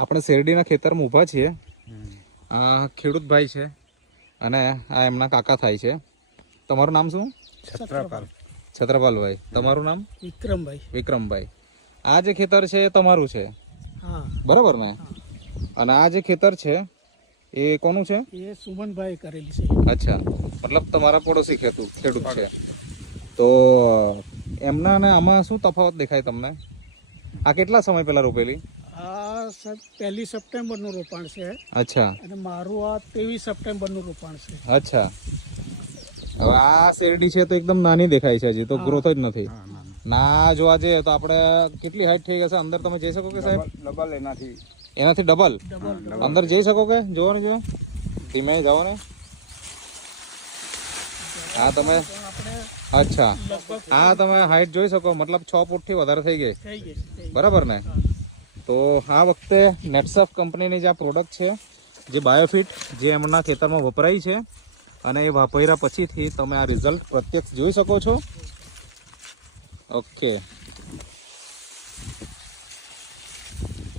આપણે શેરડીના ખેતરમાં ઊભા છીએ. આ ખેડૂત ભાઈ છે અને આ એમના કાકા થાય છે. તમારું નામ શું? છત્રપાલભાઈ. તમારું નામ? વિક્રમભાઈ. આ જે ખેતર છે એ તમારું છે, બરાબર ને? અને આ જે ખેતર છે એ કોનું છે? એ સુમનભાઈ કરેલી છે. અચ્છા, મતલબ તમારા પડોશી ખેડૂત છે. તો એમના અને આમાં શું તફાવત દેખાય તમને? આ કેટલા સમય પહેલા રોપેલી? આ 1 સપ્ટેમ્બરનું રોપાણ છે. અચ્છા. અને મારું આ 23 સપ્ટેમ્બરનું રોપાણ છે. અચ્છા. હવે આ શેરડી છે તો એકદમ નાની દેખાય છે, હજી તો ગ્રોથ જ નથી. ના જોવા જઈએ તો આપણે કેટલી હાઈટ થઈ ગઈ છે? અંદર તમે જઈ શકો કે સાહેબ? ડબલ એનાથી ડબલ અંદર જઈ શકો કે? જોવો ને, જો ધીમે જાઓ ને. હા તમે, અચ્છા, હા તમે હાઈટ જોઈ શકો, મતલબ 6 ફૂટથી વધારે થઈ ગઈ, બરાબર ને? તો આ વખતે નેટસફ કંપનીની જે આ પ્રોડક્ટ છે, જે બાયોફિટ, જે એમના ખેતરમાં વપરાય છે અને એ વાપર્યા પછીથી તમે આ રિઝલ્ટ પ્રત્યક્ષ જોઈ શકો છો. ઓકે.